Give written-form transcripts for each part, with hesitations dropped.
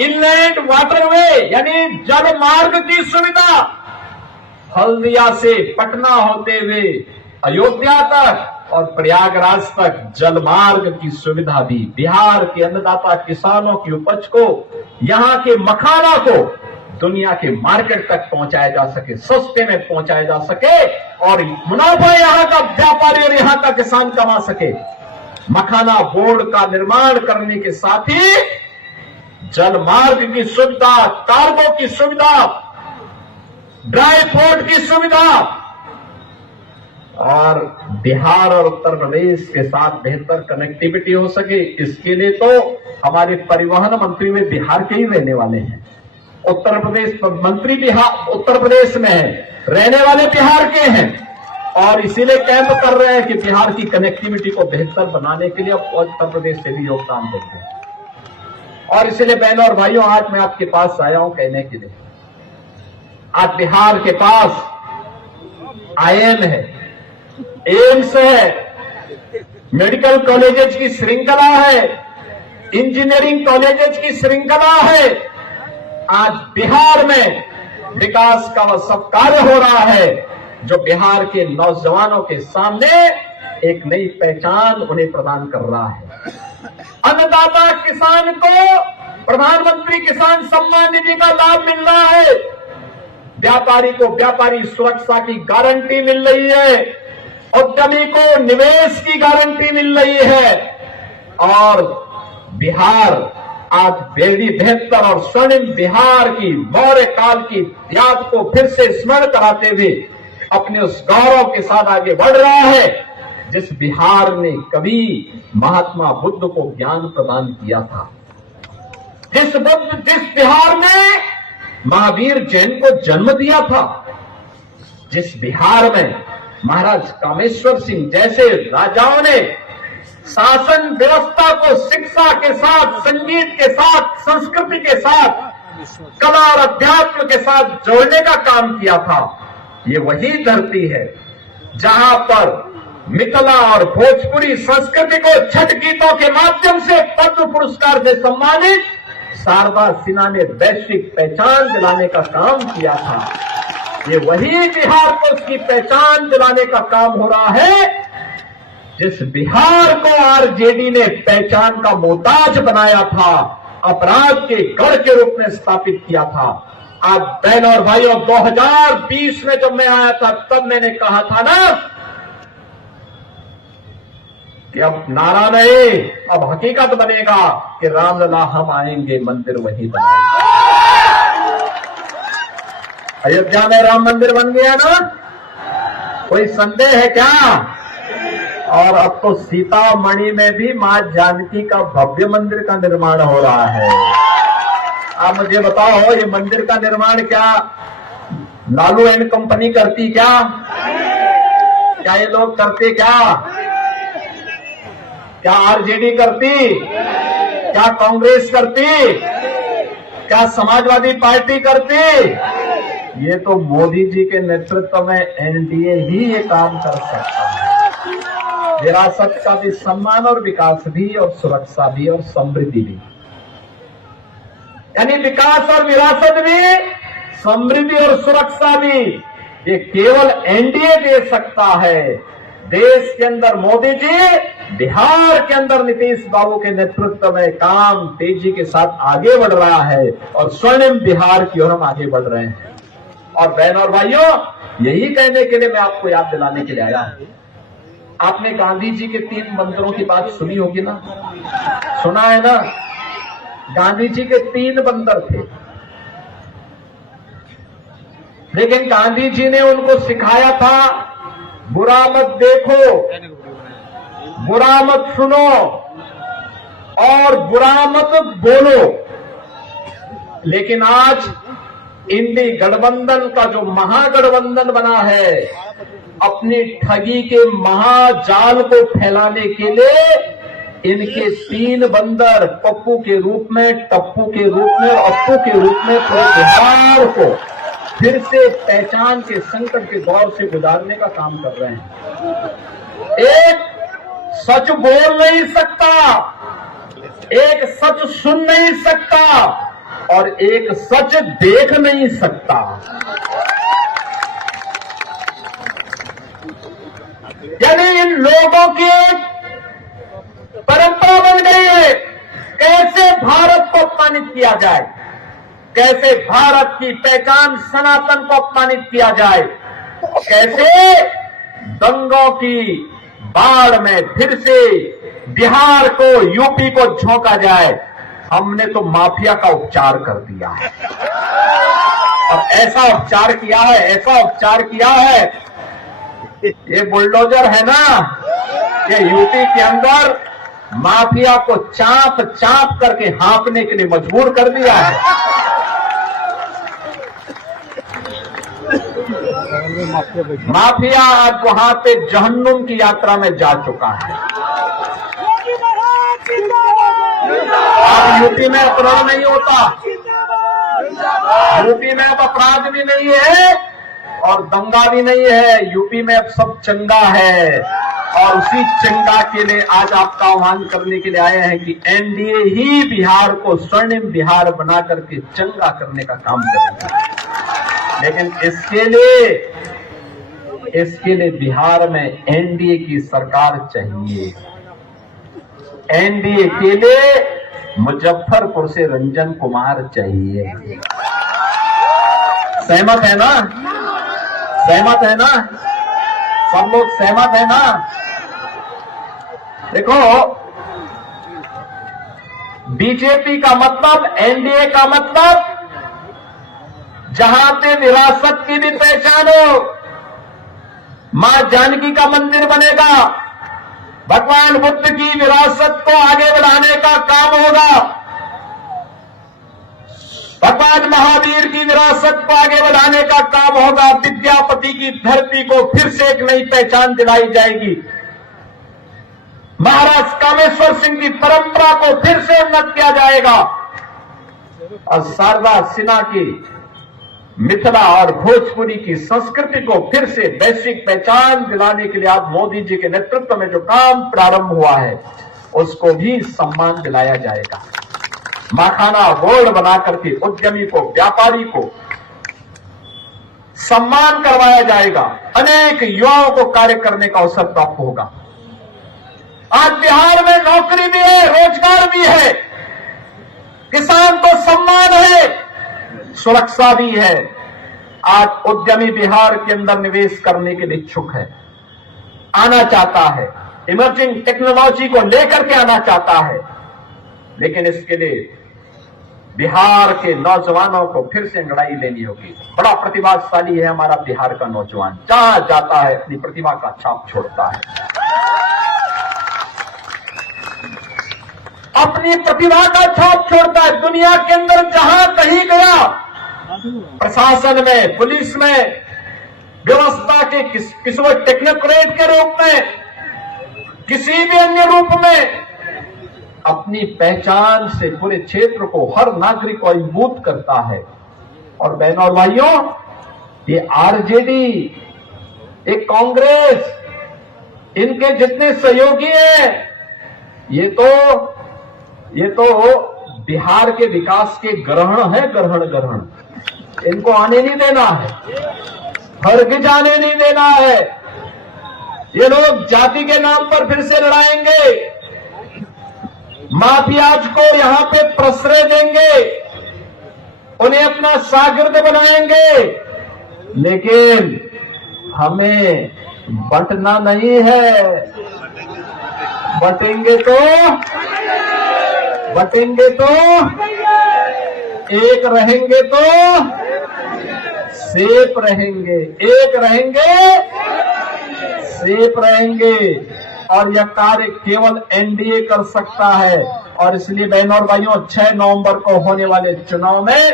Inland waterway यानी जल मार्ग की सुविधा, हल्दिया से पटना होते हुए अयोध्या तक और प्रयागराज तक जल मार्ग की सुविधा दी। बिहार के अन्नदाता किसानों की उपज को, यहां के मखाना को दुनिया के मार्केट तक पहुंचाया जा सके, सस्ते में पहुंचाया जा सके और मुनाफा यहां का व्यापारी और यहां का किसान कमा सके। मखाना बोर्ड का निर्माण करने के साथ ही जल मार्ग की सुविधा, कार्गो की सुविधा, ड्राई पोर्ट की सुविधा और बिहार और उत्तर प्रदेश के साथ बेहतर कनेक्टिविटी हो सके, इसके लिए तो हमारे परिवहन मंत्री वे बिहार के ही रहने वाले हैं। उत्तर प्रदेश मंत्री बिहार उत्तर प्रदेश में है, रहने वाले बिहार के हैं और इसीलिए कैंप कर रहे हैं कि बिहार की कनेक्टिविटी को बेहतर बनाने के लिए उत्तर प्रदेश से भी योगदान देते हैं। और इसीलिए बहनों और भाइयों, आज मैं आपके पास आया हूं कहने के लिए, आज बिहार के पास आईएम है, एम्स है, मेडिकल कॉलेजेस की श्रृंखला है, इंजीनियरिंग कॉलेजेस की श्रृंखला है। आज बिहार में विकास का वह सब कार्य हो रहा है जो बिहार के नौजवानों के सामने एक नई पहचान उन्हें प्रदान कर रहा है। अन्नदाता किसान को प्रधानमंत्री किसान सम्मान निधि का लाभ मिल रहा है, व्यापारी को व्यापारी सुरक्षा की गारंटी मिल रही है, उद्यमी को निवेश की गारंटी मिल रही है और बिहार आज बेहतर और स्वर्णिम बिहार की मौर्य काल की याद को फिर से स्मरण कराते हुए अपने उस गौरव के साथ आगे बढ़ रहा है जिस बिहार ने कभी महात्मा बुद्ध को ज्ञान प्रदान किया था, जिस बिहार ने महावीर जैन को जन्म दिया था, जिस बिहार में महाराज कामेश्वर सिंह जैसे राजाओं ने शासन व्यवस्था को शिक्षा के साथ, संगीत के साथ, संस्कृति के साथ, कला और अध्यात्म के साथ जोड़ने का काम किया था। ये वही धरती है जहां पर मिथिला और भोजपुरी संस्कृति को छठ गीतों के माध्यम से पद्म पुरस्कार से सम्मानित शारदा सिन्हा ने वैश्विक पहचान दिलाने का काम किया था। ये वही बिहार को उसकी पहचान दिलाने का काम हो रहा है जिस बिहार को आरजेडी ने पहचान का मोहताज बनाया था, अपराध के गढ़ के रूप में स्थापित किया था। आज बहनों और भाइयों, 2020 में जब मैं आया था तब मैंने कहा था ना कि अब नारा नहीं, अब हकीकत बनेगा कि रामलला हम आएंगे, मंदिर वही बनाएंगे। अयोध्या में राम मंदिर बन गया ना, कोई संदेह है क्या? और अब तो सीतामढ़ी में भी मां जानकी का भव्य मंदिर का निर्माण हो रहा है। आप मुझे बताओ, ये मंदिर का निर्माण क्या लालू एंड कंपनी करती क्या? क्या ये लोग करते क्या? क्या आरजेडी करती? क्या कांग्रेस करती? क्या समाजवादी पार्टी करती? ये तो मोदी जी के नेतृत्व में एनडीए ही ये काम कर सकता है। विरासत का भी सम्मान और विकास भी और सुरक्षा भी और समृद्धि भी, यानी विकास और विरासत भी, समृद्धि और सुरक्षा भी, ये केवल एनडीए दे सकता है। देश के अंदर मोदी जी, बिहार के अंदर नीतीश बाबू के नेतृत्व में काम तेजी के साथ आगे बढ़ रहा है और स्वर्णिम बिहार की ओर हम आगे बढ़ रहे हैं। और बहनों और भाइयों, यही कहने के लिए मैं आपको याद दिलाने के लिए आया हूं। आपने गांधी जी के 3 बंदरों की बात सुनी होगी ना, सुना है ना? गांधी जी के 3 बंदर थे, लेकिन गांधी जी ने उनको सिखाया था बुरा मत देखो, बुरा मत सुनो और बुरा मत बोलो। लेकिन आज इंडी गठबंधन का जो महागठबंधन बना है, अपनी ठगी के महाजाल को फैलाने के लिए इनके 3 बंदर पप्पू के रूप में, टप्पू के रूप में और अप्पू के रूप में पूरे बिहार को फिर से पहचान के संकट के दौर से गुजारने का काम कर रहे हैं। एक सच बोल नहीं सकता, एक सच सुन नहीं सकता, और एक सच देख नहीं सकता। यानी इन लोगों की परंपरा बन गई है कैसे भारत को अपमानित किया जाए, कैसे भारत की पहचान सनातन को अपमानित किया जाए, कैसे दंगों की बाढ़ में फिर से बिहार को, यूपी को झोंका जाए। हमने तो माफिया का उपचार कर दिया है और ऐसा उपचार किया है, ऐसा उपचार किया है। ये बुलडोजर है ना, ये यूपी के अंदर माफिया को चाप चाप करके हाँकने के लिए मजबूर कर दिया है। माफिया आज वहां पे जहन्नुम की यात्रा में जा चुका है। अब यूपी में अपराध नहीं होता, यूपी में अब अपराध भी नहीं है और दंगा भी नहीं है। यूपी में अब सब चंगा है और उसी चंगा के लिए आज आपका आह्वान करने के लिए आए हैं कि एनडीए ही बिहार को स्वर्णिम बिहार बना करके चंगा करने का काम करेगा। लेकिन इसके लिए बिहार में एनडीए की सरकार चाहिए। एनडीए के लिए मुजफ्फरपुर से रंजन कुमार चाहिए। सहमत है ना? सहमत है ना? सब लोग सहमत है ना? देखो, बीजेपी का मतलब, एनडीए का मतलब जहां पे विरासत की भी पहचान हो, मां जानकी का मंदिर बनेगा, भगवान बुद्ध की विरासत को आगे बढ़ाने का काम होगा, भगवान महावीर की विरासत को आगे बढ़ाने का काम होगा, विद्यापति की धरती को फिर से एक नई पहचान दिलाई जाएगी, महाराज कामेश्वर सिंह की परंपरा को फिर से उन्नत किया जाएगा और शारदा सिन्हा की मिथिला और भोजपुरी की संस्कृति को फिर से वैश्विक पहचान दिलाने के लिए आज मोदी जी के नेतृत्व में जो काम प्रारंभ हुआ है उसको भी सम्मान दिलाया जाएगा। माखाना बोर्ड बना करके उद्यमी को, व्यापारी को सम्मान करवाया जाएगा। अनेक युवाओं को कार्य करने का अवसर प्राप्त होगा। आज बिहार में नौकरी भी है, रोजगार भी है, किसान को सम्मान है, सुरक्षा भी है। आज उद्यमी बिहार के अंदर निवेश करने के लिए इच्छुक है, आना चाहता है, इमर्जिंग टेक्नोलॉजी को लेकर के आना चाहता है। लेकिन इसके लिए बिहार के नौजवानों को फिर से अंगड़ाई लेनी होगी। बड़ा प्रतिभाशाली है हमारा बिहार का नौजवान, जहां जाता है अपनी प्रतिभा का छाप छोड़ता है, अपनी प्रतिभा का छाप छोड़ता है। दुनिया के अंदर जहां कहीं गया, प्रशासन में, पुलिस में, व्यवस्था के किसी टेक्नोक्रेट के रूप में, किसी भी अन्य रूप में अपनी पहचान से पूरे क्षेत्र को, हर नागरिक को अभिभूत करता है। और बहनों और भाइयों, ये आरजेडी, ये कांग्रेस, इनके जितने सहयोगी हैं, ये तो बिहार के विकास के ग्रहण है, ग्रहण। इनको आने नहीं देना है, हरगिज आने नहीं देना है। ये लोग जाति के नाम पर फिर से लड़ाएंगे, माफियाज को यहां पे प्रश्रय देंगे, उन्हें अपना शागिर्द बनाएंगे। लेकिन हमें बंटना नहीं है। बटेंगे तो एक रहेंगे तो सेफ रहेंगे, एक रहेंगे सेफ रहेंगे। और यह कार्य केवल एनडीए कर सकता है। और इसलिए बहनों और भाइयों, 6 नवंबर को होने वाले चुनाव में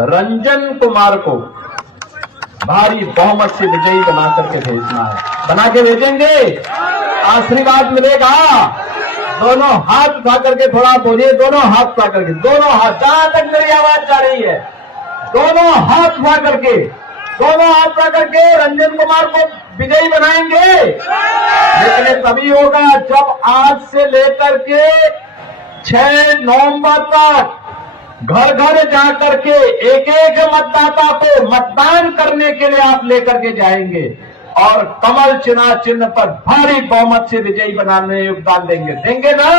रंजन कुमार को भारी बहुमत से विजयी बना करके भेजना है। बना के भेजेंगे, आशीर्वाद मिलेगा। दोनों हाथ उठा करके थोड़ा बोलिए, दोनों हाथ उठा करके, दोनों हाथ, जहां तक मेरी आवाज जा रही है, दोनों हाथ उठा करके, दोनों हाथ उठा करके रंजन कुमार को विजयी बनाएंगे। लेकिन तभी होगा जब आज से लेकर के 6 नवंबर तक घर घर जा करके एक एक मतदाता को मतदान करने के लिए आप लेकर के जाएंगे और कमल चुनाव चिन्ह पर भारी बहुमत से विजयी बनाने में योगदान देंगे ना?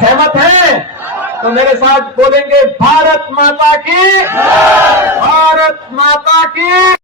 सहमत हैं? तो मेरे साथ बोलेंगे भारत माता की, भारत माता की।